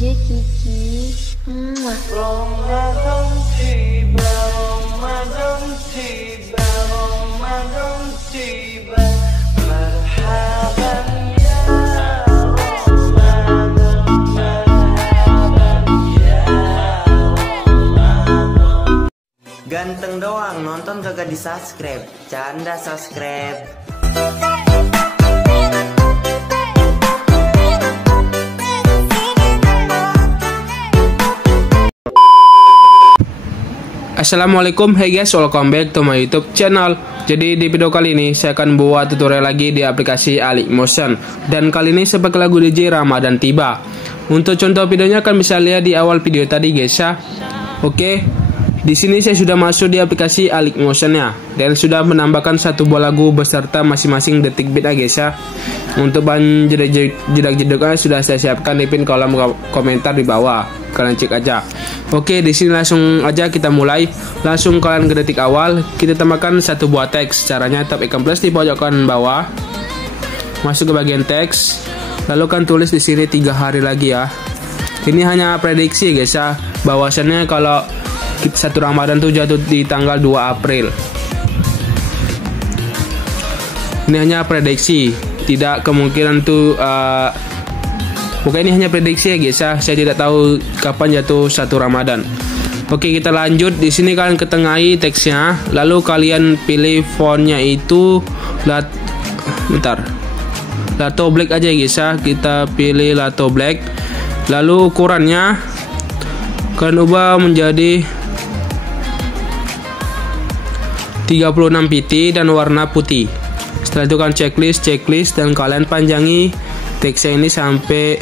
Kiki. Ramadan tiba, Ramadan tiba, Ramadan tiba. Marhaban ya Ramadan, marhaban ya Ramadan. Ganteng doang nonton kagak di subscribe, canda subscribe. Assalamualaikum, hey guys, welcome back to my YouTube channel. Jadi di video kali ini saya akan buat tutorial lagi di aplikasi Alikmotion. Dan kali ini saya pakai lagu DJ Ramadan Tiba. Untuk contoh videonya kan bisa lihat di awal video tadi guys ya. Oke, di sini saya sudah masuk di aplikasi Alikmotion-nya dan sudah menambahkan satu buah lagu beserta masing-masing detik beat ya guys ya. Untuk bahan jedak-jedaknya sudah saya siapkan di pin kolom komentar di bawah. Kalian cek aja. Oke, di sini langsung aja kita mulai. Langsung kalian ke detik awal, kita tambahkan satu buah teks. Caranya tap icon plus di pojok kanan bawah. Masuk ke bagian teks. Lalu kan tulis di sini 3 hari lagi ya. Ini hanya prediksi guys ya. Bahwasannya kalau satu Ramadan tuh jatuh di tanggal 2 April. Ini hanya prediksi, tidak kemungkinan tuh pokoknya ini hanya prediksi ya guys ya. Saya tidak tahu kapan jatuh satu Ramadan. Oke, kita lanjut. Di sini kalian ketengahi teksnya, lalu kalian pilih fontnya itu Lato Black aja guys ya. Kita pilih Lato Black. Lalu ukurannya kalian ubah menjadi 36 pt dan warna putih. Setelah itu kan checklist dan kalian panjangi teksnya ini sampai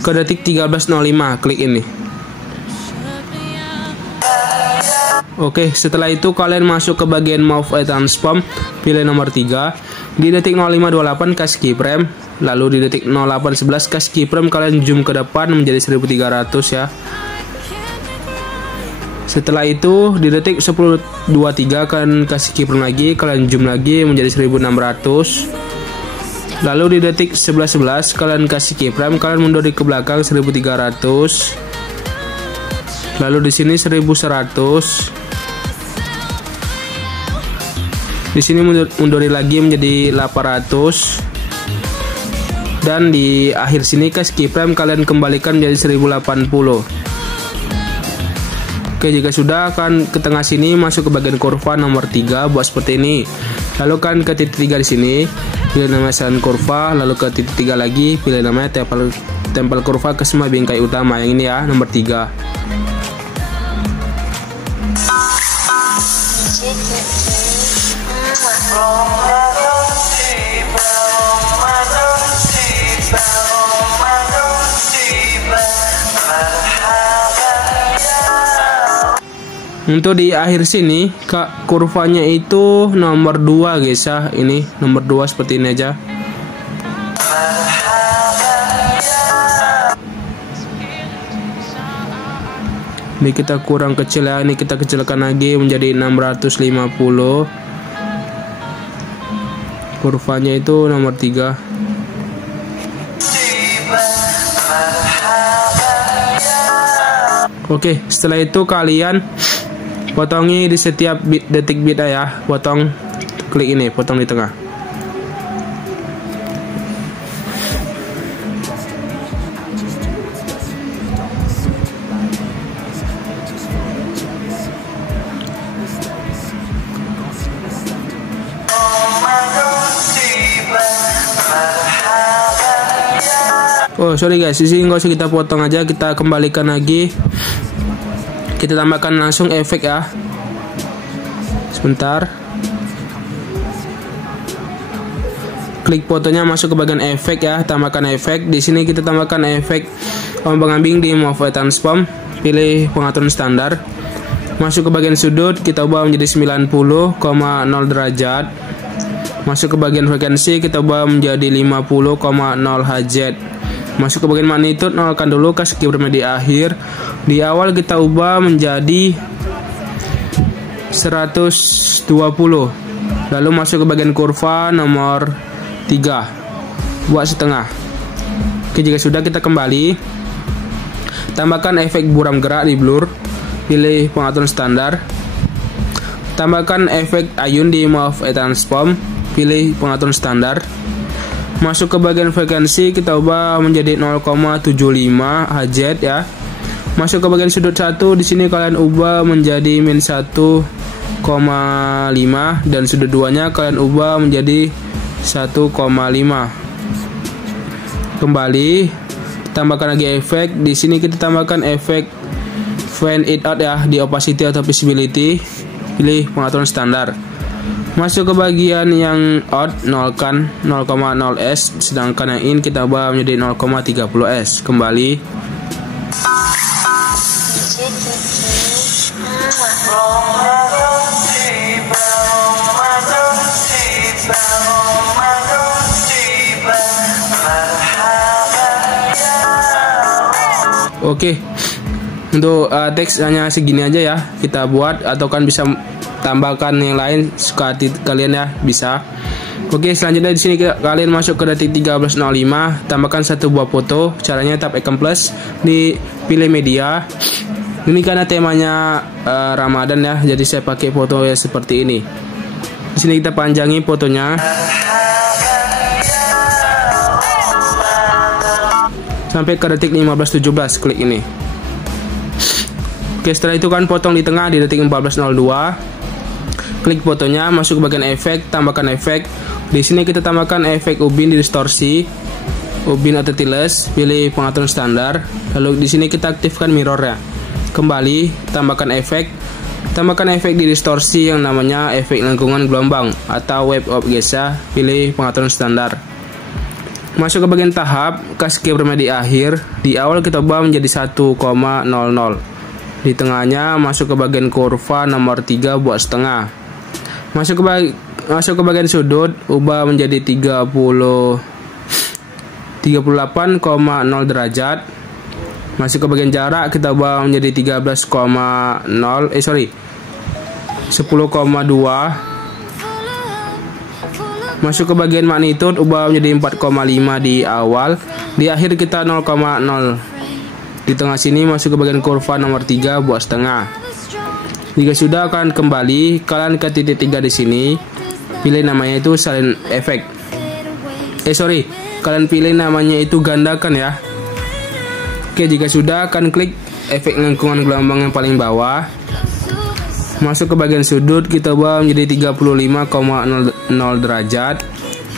ke detik 13.05. Klik ini. Oke, setelah itu kalian masuk ke bagian move and transform, pilih nomor 3. Di detik 05.28 kasih keyframe, lalu di detik 08.11 kasih keyframe, kalian zoom ke depan menjadi 1300 ya. Setelah itu di detik 10.23 kalian kasih keyframe lagi, kalian zoom lagi menjadi 1600. Lalu di detik 11.11 kalian kasih keyframe, kalian mundur ke belakang 1300. Lalu di sini 1100. Di sini mundur lagi menjadi 800. Dan di akhir sini kasih keyframe, kalian kembalikan menjadi 1080. Oke, jika sudah kan ke tengah sini masuk ke bagian kurva nomor 3 buat seperti ini. Lalu kan ke titik 3 di sini pilih nama saran kurva, lalu ke titik 3 lagi pilih namanya tempel kurva ke semua bingkai utama yang ini ya, nomor 3. Untuk di akhir sini kurvanya itu nomor 2 guys ya. Ini nomor 2 seperti ini aja. Ini kita kurang kecil ya. Ini kita kecilkan lagi menjadi 650. Kurvanya itu nomor 3. Oke, setelah itu kalian potongi di setiap detik bit ya. Potong, klik ini, potong di tengah. Oh sorry guys, di sini nggak usah kita potong aja, kita kembalikan lagi. Kita tambahkan langsung efek ya. Sebentar. Klik fotonya, masuk ke bagian efek ya, tambahkan efek. Di sini kita tambahkan efek ombang-ambing di move and transform. Pilih pengaturan standar. Masuk ke bagian sudut, kita ubah menjadi 90,0 derajat. Masuk ke bagian frekuensi, kita ubah menjadi 50,0 Hz. Masuk ke bagian magnitude, nolkan dulu, kasih keyframe di akhir. Di awal kita ubah menjadi 120. Lalu masuk ke bagian kurva nomor 3. buat setengah. Oke, jika sudah kita kembali, tambahkan efek buram gerak di blur, pilih pengaturan standar. Tambahkan efek ayun di move and transform, pilih pengaturan standar. Masuk ke bagian frekuensi, kita ubah menjadi 0,75 Hz ya. Masuk ke bagian sudut 1, di sini kalian ubah menjadi min 1,5 dan sudut 2-nya kalian ubah menjadi 1,5. Kembali, tambahkan lagi efek. Di sini kita tambahkan efek fan it out ya di opacity atau visibility. Pilih pengaturan standar. Masuk ke bagian yang out, nolkan 0,0s, sedangkan yang in kita ubah menjadi 0,30s. Kembali. Oke, untuk teks hanya segini aja ya kita buat, atau kan bisa tambahkan yang lain suka hati kalian ya, bisa. Oke, selanjutnya di sini kalian masuk ke detik 13.05, tambahkan satu buah foto. Caranya tap icon plus, dipilih media. Ini karena temanya Ramadan ya, jadi saya pakai foto ya seperti ini. Di sini kita panjangi fotonya sampai ke detik 15.17, klik ini. Oke, setelah itu kan potong di tengah di detik 14.02. Klik fotonya, masuk ke bagian efek, tambahkan efek. Di sini kita tambahkan efek ubin di distorsi, ubin atau tiles, pilih pengaturan standar. Lalu di sini kita aktifkan mirrornya. Kembali, tambahkan efek. Tambahkan efek di distorsi yang namanya efek lengkungan gelombang atau wave of Gesa, pilih pengaturan standar. Masuk ke bagian tahap, kasih keyframe di akhir. Di awal kita ubah menjadi 1,00. Di tengahnya masuk ke bagian kurva nomor 3 buat setengah. Masuk ke bagian sudut, ubah menjadi 38,0 derajat. Masuk ke bagian jarak, kita ubah menjadi 10,2. Masuk ke bagian magnitude, ubah menjadi 4,5 di awal. Di akhir kita 0,0. Di tengah sini masuk ke bagian kurva nomor 3 buat setengah. Jika sudah, akan kembali, kalian ke titik 3 di sini. Pilih namanya itu silent effect. Kalian pilih namanya itu gandakan ya. Oke, jika sudah, akan klik efek lengkungan gelombang yang paling bawah. Masuk ke bagian sudut, kita ubah menjadi 35,0 derajat.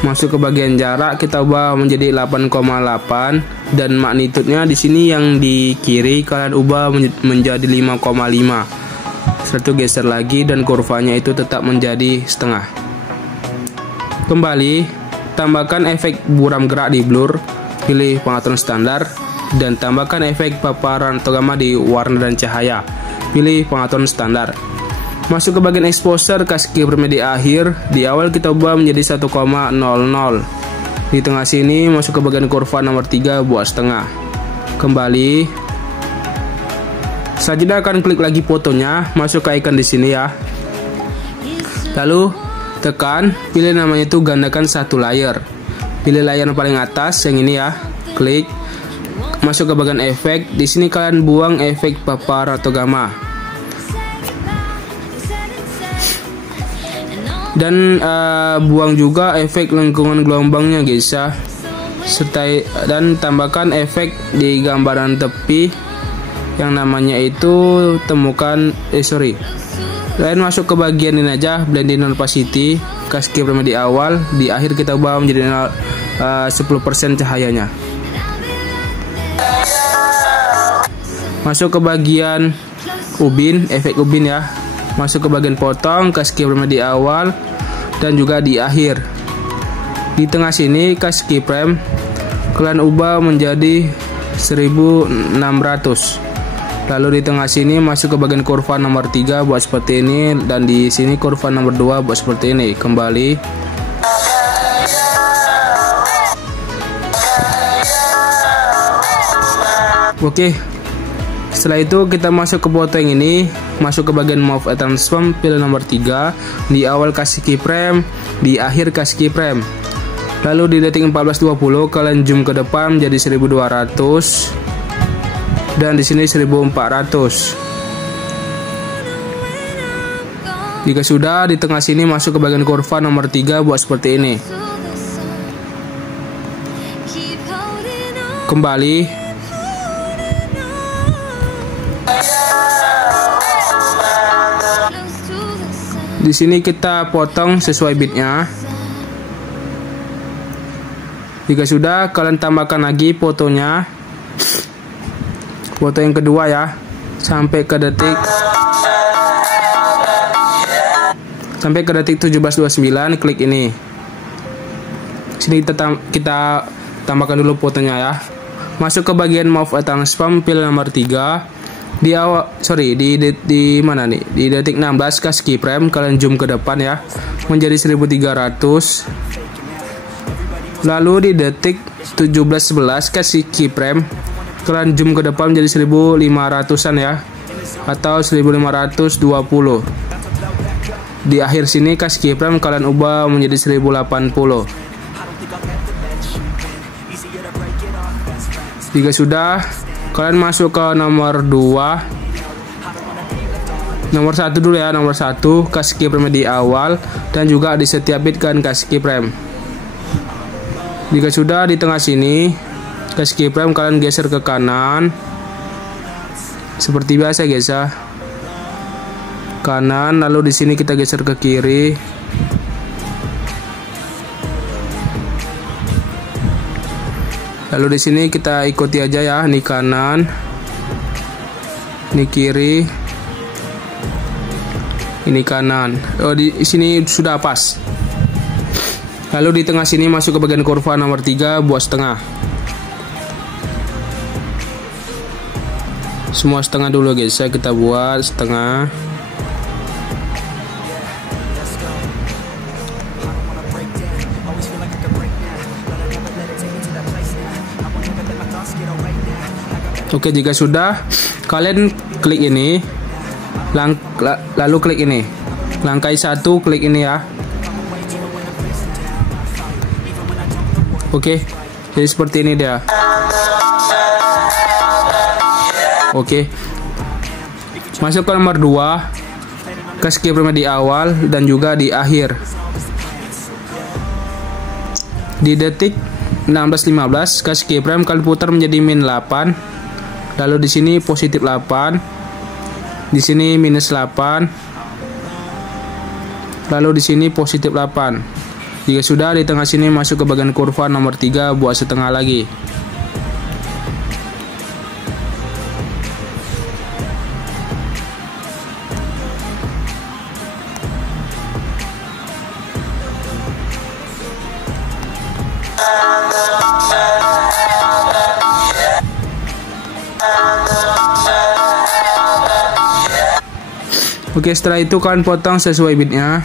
Masuk ke bagian jarak, kita ubah menjadi 8,8 dan magnitudenya di sini yang di kiri kalian ubah menjadi 5,5. Satu geser lagi dan kurvanya itu tetap menjadi setengah. Kembali, tambahkan efek buram gerak di blur, pilih pengaturan standar dan tambahkan efek paparan atau gamma di warna dan cahaya, pilih pengaturan standar. Masuk ke bagian exposure, kasih keyframe di akhir. Di awal kita ubah menjadi 1,00. Di tengah sini masuk ke bagian kurva nomor 3 buat setengah. Kembali. Selanjutnya akan klik lagi fotonya, masuk ke icon di sini ya. Lalu tekan, pilih namanya itu gandakan satu layer. Pilih layer yang paling atas yang ini ya. Klik. Masuk ke bagian efek. Di sini kalian buang efek papar atau gamma. Dan buang juga efek lengkungan gelombangnya guys ya. Dan tambahkan efek di gambaran tepi yang namanya itu temukan Kalian masuk ke bagian ini aja, blending opacity, kasih keyframe di awal, di akhir kita ubah menjadi 10% cahayanya. Masuk ke bagian ubin, efek ubin ya. Masuk ke bagian potong, kasih keyframe di awal dan juga di akhir. Di tengah sini kasih keyframe, kalian ubah menjadi 1600. Lalu di tengah sini masuk ke bagian kurva nomor 3 buat seperti ini, dan di sini kurva nomor 2 buat seperti ini. Kembali. Oke. Setelah itu kita masuk ke foto yang ini, masuk ke bagian move and transform, pilih nomor 3. Di awal kasih keyframe, di akhir kasih keyframe. Lalu di detik 14.20 kalian zoom ke depan menjadi 1200 dan di sini 1400. Jika sudah, di tengah sini masuk ke bagian kurva nomor 3, buat seperti ini. Kembali. Di sini kita potong sesuai bitnya. Jika sudah, kalian tambahkan lagi fotonya. Foto yang kedua ya, sampai ke detik 17.29, klik ini. Sini kita tambahkan dulu fotonya ya. Masuk ke bagian move and transform, pilih nomor 3. Di mana nih? Di detik 16 kasih keyframe, kalian zoom ke depan ya menjadi 1300. Lalu di detik 17.11 kasih keyframe, kalian zoom ke depan menjadi 1500-an ya, atau 1520. Di akhir sini kasih keyframe, kalian ubah menjadi 1080. Jika sudah, kalian masuk ke nomor 2. Nomor 1 dulu ya, nomor 1 kasih keyframe di awal dan juga di setiap bit kan kasih keyframe. Jika sudah, di tengah sini kasih keyframe, kalian geser ke kanan seperti biasa guys ya. Kanan, lalu di sini kita geser ke kiri. Lalu di sini kita ikuti aja ya, ini kanan, ini kiri, ini kanan. Oh, di sini sudah pas. Lalu di tengah sini masuk ke bagian kurva nomor 3, buat setengah. Semua setengah dulu guys ya, kita buat setengah. Oke, jika sudah, kalian klik ini, lalu klik ini, langkai 1, klik ini ya. Oke, jadi seperti ini dia. Oke, masuk ke nomor 2, kasih keyframe di awal dan juga di akhir. Di detik 16.15 kasih keyframe, kalian putar menjadi min 8. Lalu di sini positif 8, di sini minus 8, lalu di sini positif 8. Jika sudah, di tengah sini masuk ke bagian kurva nomor 3, buat setengah lagi. Oke, setelah itu kalian potong sesuai bitnya.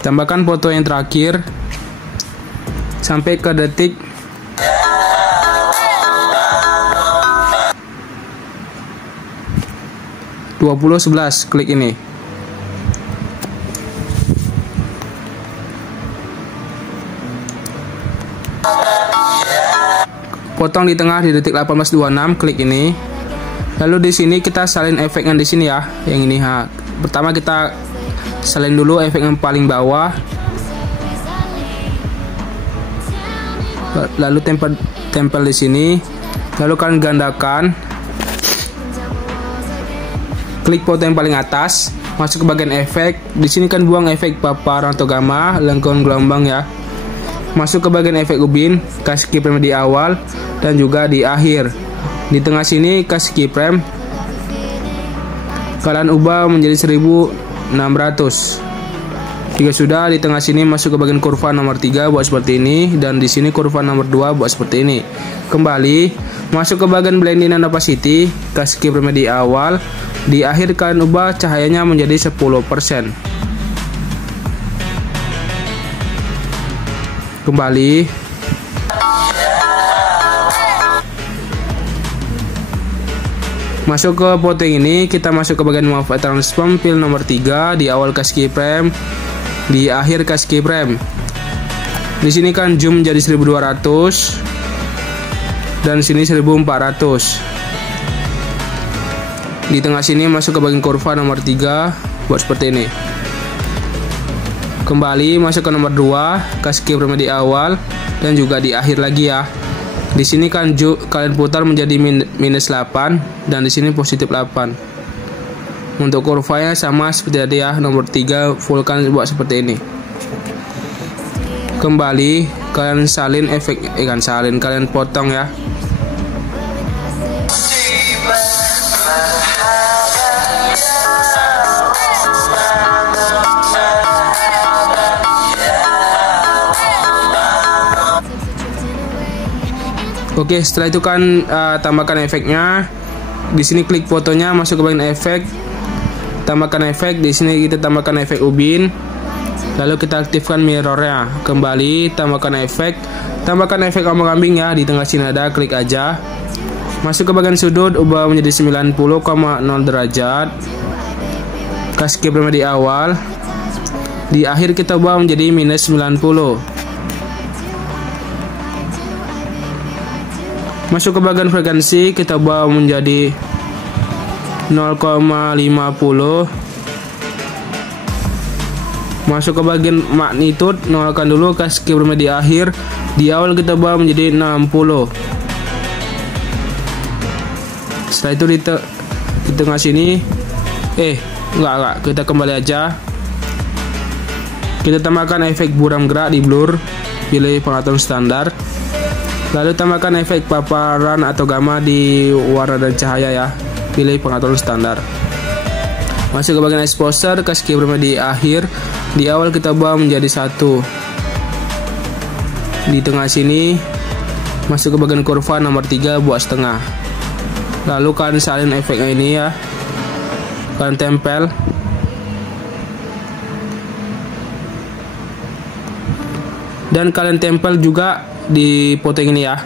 Tambahkan foto yang terakhir sampai ke detik 20.11, klik ini. Potong di tengah di detik 18.26, klik ini. Lalu di sini kita salin efeknya di sini ya, yang ini ha. Pertama kita salin dulu efek yang paling bawah. Lalu tempel di sini. Lalu kalian gandakan. Klik foto yang paling atas, masuk ke bagian efek. Di sini kan buang efek paparan atau gamma, lengkung gelombang ya. Masuk ke bagian efek ubin, kasih keyframe di awal dan juga di akhir. Di tengah sini kasih keyframe, kalian ubah menjadi 1600. Jika sudah, di tengah sini masuk ke bagian kurva nomor 3, buat seperti ini, dan di sini kurva nomor 2 buat seperti ini. Kembali masuk ke bagian blending and opacity, kasih keyframe di awal, di akhir kalian ubah cahayanya menjadi 10%. Kembali. Masuk ke foto yang ini, kita masuk ke bagian move transform, pilih nomor 3 di awal kas keyframe, di akhir kas keyframe. Di sini kan zoom jadi 1200 dan sini 1400. Di tengah sini masuk ke bagian kurva nomor 3, buat seperti ini. Kembali masuk ke nomor 2, kas keyframe di awal dan juga di akhir lagi ya. Di sini kan kalian putar menjadi minus 8 dan di sini positif 8. Untuk kurvanya sama seperti tadi ya, nomor 3 full kan buat seperti ini. Kembali kalian salin efek kalian potong ya. Oke, setelah itu kan tambahkan efeknya. Di sini klik fotonya, masuk ke bagian efek, tambahkan efek. Di sini kita tambahkan efek ubin. Lalu kita aktifkan mirrornya. Kembali tambahkan efek ombak-ambing ya. Di tengah sini ada, klik aja. Masuk ke bagian sudut, ubah menjadi 90,0 derajat. Kas keyframe di awal. Di akhir kita ubah menjadi minus 90. Masuk ke bagian frekuensi, kita ubah menjadi 0,50. Masuk ke bagian magnitude, nolkan dulu kas keyframe di akhir. Di awal kita ubah menjadi 60. Setelah itu di tengah sini, enggak, kita kembali aja. Kita tambahkan efek buram gerak di blur, pilih pengaturan standar. Lalu tambahkan efek paparan atau gamma di warna dan cahaya ya, pilih pengaturan standar. Masuk ke bagian exposure, kas keyframe di akhir. Di awal kita ubah menjadi 1. Di tengah sini masuk ke bagian kurva nomor 3, buat setengah. Lalu kalian salin efeknya ini ya, kalian tempel. Dan kalian tempel juga di foto ini ya.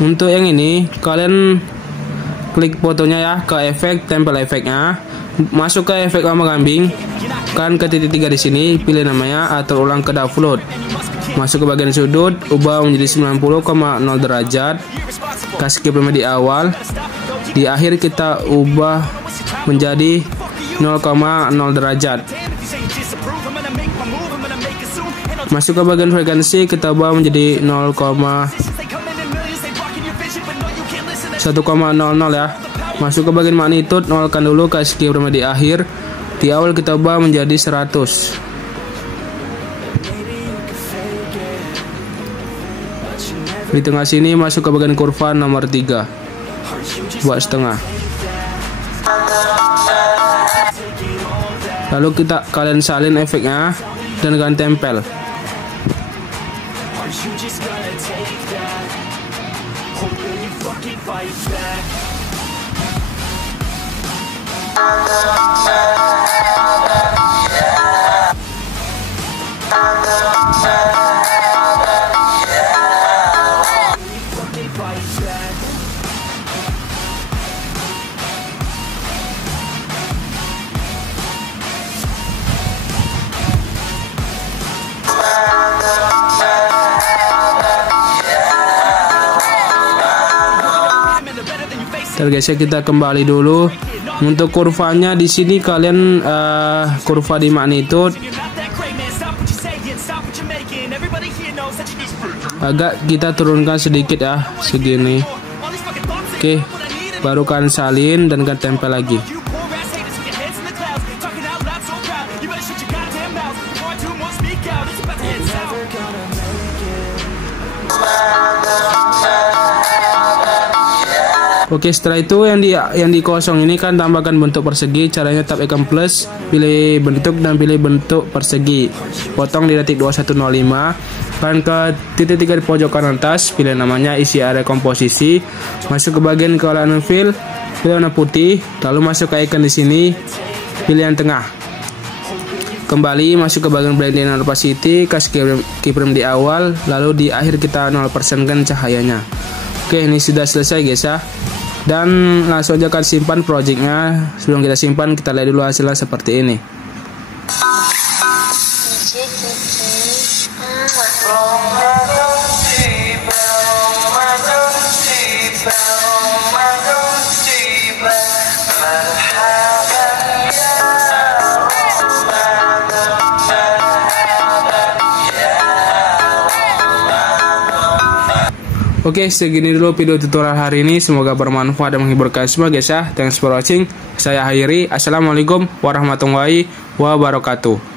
Untuk yang ini kalian klik fotonya ya, ke efek, tempel efeknya, masuk ke efek ombak-ambing, kan ke titik 3 di sini, pilih namanya atau ulang ke download. Masuk ke bagian sudut, ubah menjadi 90,0 derajat. Kas keyframe di awal. Di akhir kita ubah menjadi 0,0 derajat. Masuk ke bagian frekuensi, kita ubah menjadi 1,00 ya. Masuk ke bagian magnitude, nolkan dulu kas keyframe di akhir. Di awal kita ubah menjadi 100. Di tengah sini masuk ke bagian kurva nomor 3, buat setengah. Lalu kalian salin efeknya dan kalian tempel. Guys, kita kembali dulu. Untuk kurvanya di sini kalian kurva di magnitude agak kita turunkan sedikit ya, segini. Oke, baru kalian salin dan kalian tempel lagi. Oke, setelah itu yang di kosong ini kan tambahkan bentuk persegi. Caranya tap icon plus, pilih bentuk dan pilih bentuk persegi. Potong di detik 2105. Kan ke titik 3 di pojok kanan atas, pilih namanya, isi area komposisi. Masuk ke bagian color and fill, pilih warna putih. Lalu masuk ke icon di sini, pilih yang tengah. Kembali masuk ke bagian blending opacity, kasih keyframe di awal, lalu di akhir kita 0% kan cahayanya. Oke, ini sudah selesai guys ya. Dan langsung aja kan simpan projectnya. Sebelum kita simpan, kita lihat dulu hasilnya seperti ini. Oke, segini dulu video tutorial hari ini. Semoga bermanfaat dan menghibur kalian semua guys ya. Thanks for watching. Saya Hairi. Assalamualaikum warahmatullahi wabarakatuh.